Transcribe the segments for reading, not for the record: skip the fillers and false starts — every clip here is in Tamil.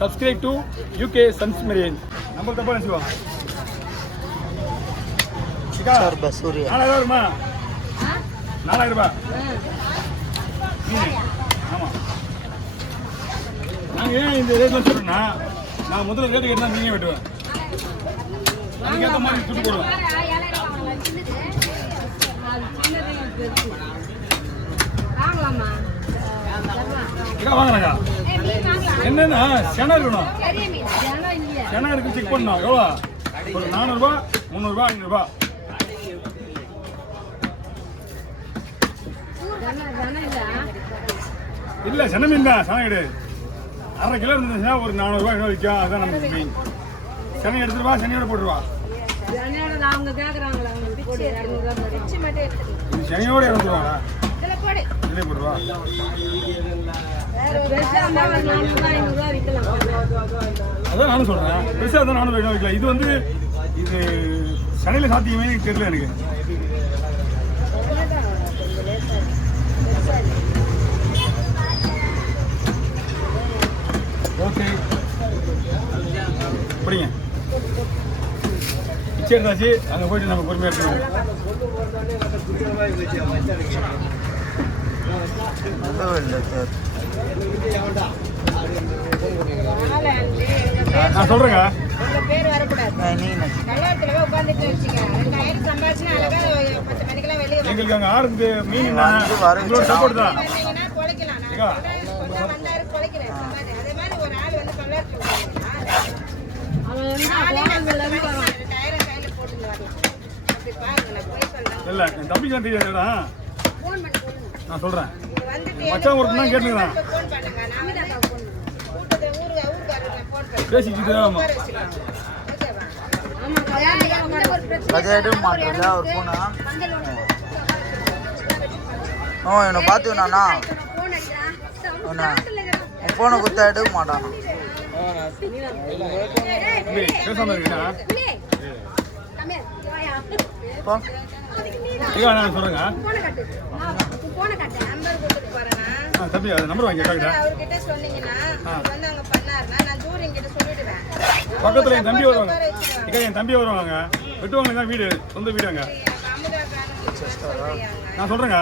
subscribe to UK Sons Marine. Number தப்பா நினைச்சுக்கோ. சார் பசூரியா 4000 வருமா? 4000 ரூபாய். ஆமா. நான் ஏன் இந்த ரேட்ல சொல்றேன்னா நான் முதல்ல ரேட் கேட்டா நீங்க வெட்டுவேன். அதுக்கு ஏத்த மாதிரி துட்டு போடுவேன். வாங்கலாமா? இங்க வாங்குறாங்க. என்னன்னா செனா இருக்கணும். செனா இருக்கு செக் பண்ணனும். எவ்வளவு? ஒரு 400 ரூபாய், 300 ரூபாய், 500 ரூபாய். இல்ல சென மீன் தான், சென கிடையாது. 1/2 கிலோ இருந்துச்சுன்னா ஒரு 400 ரூபாய் விற்கும். அதுதான் நமக்கு மீன். செனை எடுத்துருவா, செனையோட போட்டுருவா. செனையோட எடுத்துருவாங்களா? இதிலே போட்டுருவா. அதான் நானும் சொல்றேன், பெருசா தான் 400 ரூபாய் விற்கலாம். இது வந்து இது சென்னையில சாத்தியமே தெரியல எனக்கு. ஓகே பிடிங்க. பிச்சை எடுத்தாச்சு, அங்கே போயிட்டு நம்ம பொறுமையாக இருக்கணும். நான் சொல்றேங்க, எங்களுக்கு அங்கே ஆடுறது மீன் உங்களோட சப்போர்ட் தான். இல்ல என் தம்பிக்கு தெரியாதுடா, நான் சொல்றேன். மச்சான் ஒருத்தன் தான் கேட்டுக்கிறான், பேசிக்கிட்டு. ஆமா இவனை பார்த்துனாண்ணா போனை கொடுத்தா எடுக்க மாட்டானா? பேசாம இருக்கா? நான் சொல்றேங்க தம்பி, அது நம்பர் வாங்கி பக்கத்துல என் தம்பி வருவாங்க. என் தம்பி வருவாங்க, வெட்டுவாங்க. வீடு சொந்த வீடுங்க. நான் சொல்றேங்க.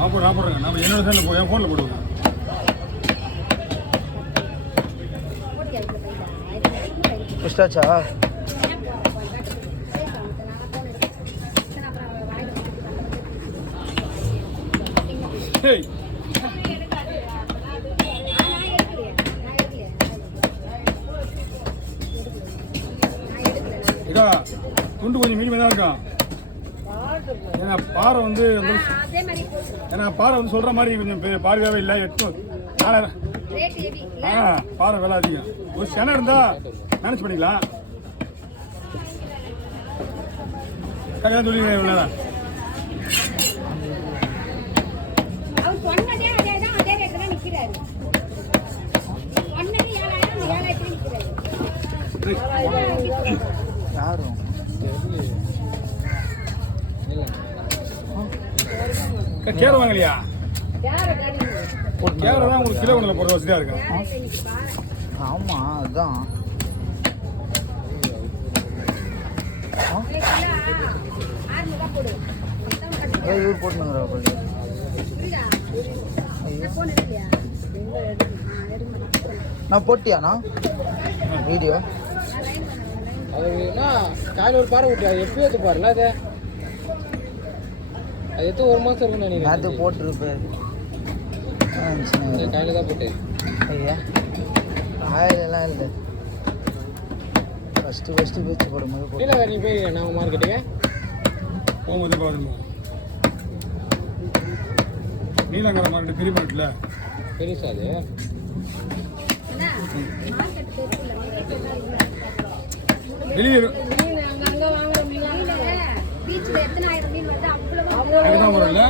நான் போடுறேங்க. நம்ம என்னோட சேர்ந்து போய் என் ஃபோனில் போடுவோம். புஷ்டாச்சா? இதா துண்டு கொஞ்சம் மீடியமாக தான் இருக்கும். ஏன்னா பாறை வந்து பாறை வந்து சொல்ற மாதிரி கொஞ்சம் பாதுகாவே இல்லை. 4000. பாறை விலை அதிகம். ஒரு செனை இருந்தா மேனேஜ் பண்ணிக்கலாம். கல்யாணம் சொல்லி இவ்வளோதான். யாரும் கேர வாங்கலையா? கேர தான் உங்களுக்கு கிலோ ஒன்றில் போடுற வசதியாக இருக்கும். ஆமாம், அதுதான். இவர் போட்டுனுங்கிறா பள்ளி. நான் போட்டியாண்ணா வீடியோ? அதுனா காலையில் ஒரு பாறை விட்டு அது எப்போ எடுத்து பாருல. அது அது எடுத்து 1 மாதம் இருக்குன்னு நினைக்கிறேன். அது போட்டிருப்பேன். காலையில் தான் போட்டேன். ஐயா காயிலெல்லாம் இல்லை. ஃபஸ்ட்டு பேச்சு போடும்போது இல்லை வேறு. நீ போய் நான் மார்க்கெட்டுக்கு போகும்போது பார்த்துருந்தோம். நீலங்கிற மார்க்கெட்டு பெரிய மார்க்கெட்டில் பெருசா அது வெளியே வரும்ல.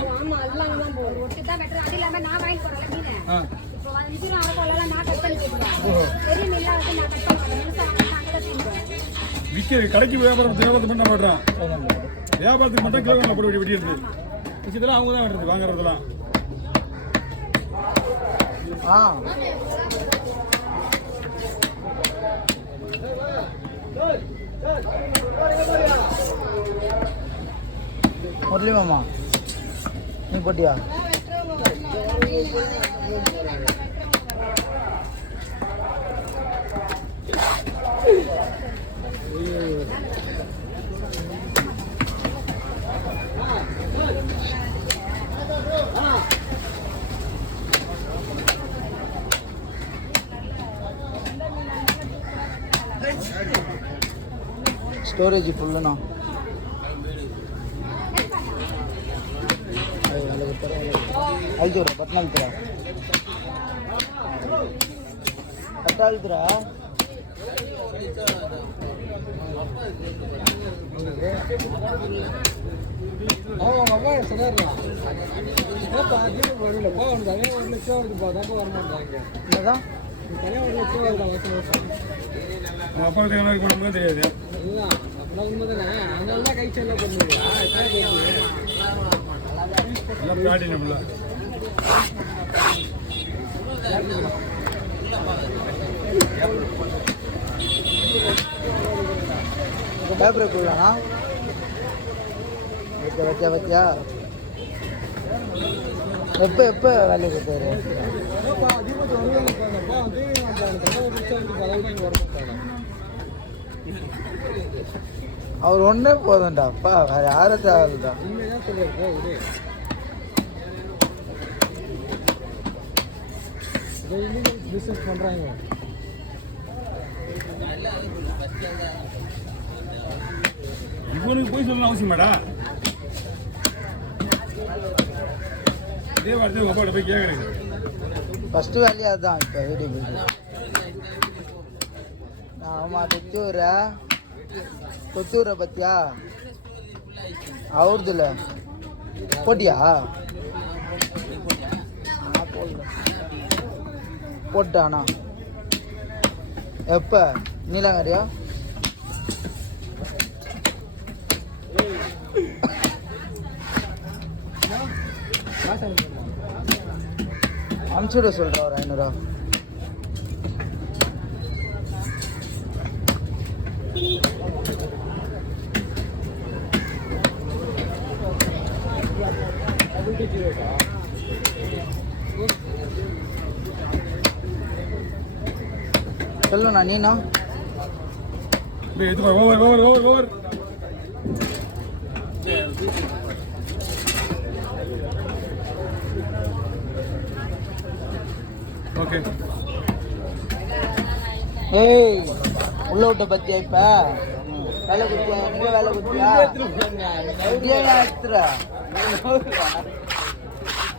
ஆ இப்போ வந்து அரக்கொள்ளலாம் நான் கட் பண்ணிக்கிறேன். ஓஹோ பெரிய மில்லா வந்து நான் கட் பண்ணிக்கிறேன். முழுசா அங்கே தான் தீர்ந்தேன். விற்க கடைக்கு வியாபாரத்துக்கு பண்ண மாட்டேறான். வியாபாரத்துக்கு மட்டும் கிலோ போட்டு வெட்டி எடுத்து இதெல்லாம் அவங்க தான் வெட்டுறது வாங்குறதெல்லாம். ஆ முரளி மாமா நீ போட்டியா? ஸ்டோரேஜ் ஃபுல்லுண்ணா. ಐದು ಬಟ್ ಹೇಳ್ತೀರಾ ಬಟ್ ಹೇಳ್ತೀರಾ அவங்க அப்பா சொன்னாருண்ணா ஏப்பா அதிகம் வரலப்பா அவனுக்கு தனியாக 1 லட்சம் வருதுப்பா தாப்பா வர மாட்டாங்க என்னதான் தனியாக 1 லட்சம் வருதா வருஷம் வருஷம் அவங்க அப்பா எவ்வளோ போடும்போது தெரியாது. இல்லை அப்படின்னா உண்மை தானே அதனால தான் கை செல்ல பண்ணுவீங்களா எத்தனை கேட்குறீங்க எல்லாம் பிளாட்டி நம்மள பேப்பர் போடலாண்ணா. ஓகே வச்சியா வச்சியா எப்போ வேலைக்கு கொடுத்தாரு? ஏப்பா அதிகமாக வருவாங்கப்பா அந்தப்பா வந்து அந்த தனியாக 1 லட்சம் வந்து பதவிக்கு இங்கே வர மாட்டாங்க அவர் ஒன்றே போதும்டாப்பா வேறு யாரும் தேவையில்லைடா. உண்மையாக சொல்லியிருக்கேன் இது இல்லீகல் பிஸ்னஸ் பண்ணுறாங்க. இவனுக்கு போய் சொல்லணும் அவசியமாடா. இதே வார்த்தை உங்க அப்பாட்ட போய் கேட்குறேன். ஃபஸ்ட்டு வேலையே அதுதான். இப்போ வீடியோ போயிட்டு ஆமாம் கொத்தூரை பற்றியா அவருதுல போட்டியா? போட்டானா எப்போ நீலாங்கரியா? அனுப்பிச்சுட சொல்கிறேன் ஒரு 500 ரூபா. சொல்லுண்ணா நீண்ணா இது over over over over okay. ஏய் உள்ள விட்ட பத்தியா இப்போ வேலை குத்தியா? எங்க வேலை குத்தியா? எடுத்துற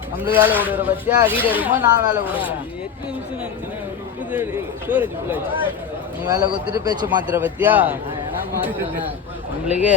நம்மளுக்கு வேலை விடுற பத்தியா? வீடு இருக்கும்போது நான் வேலை விடுறேன். நீ வேலை குத்துட்டு பேச்சு மாத்துற பத்தியா? நம்மளுக்கு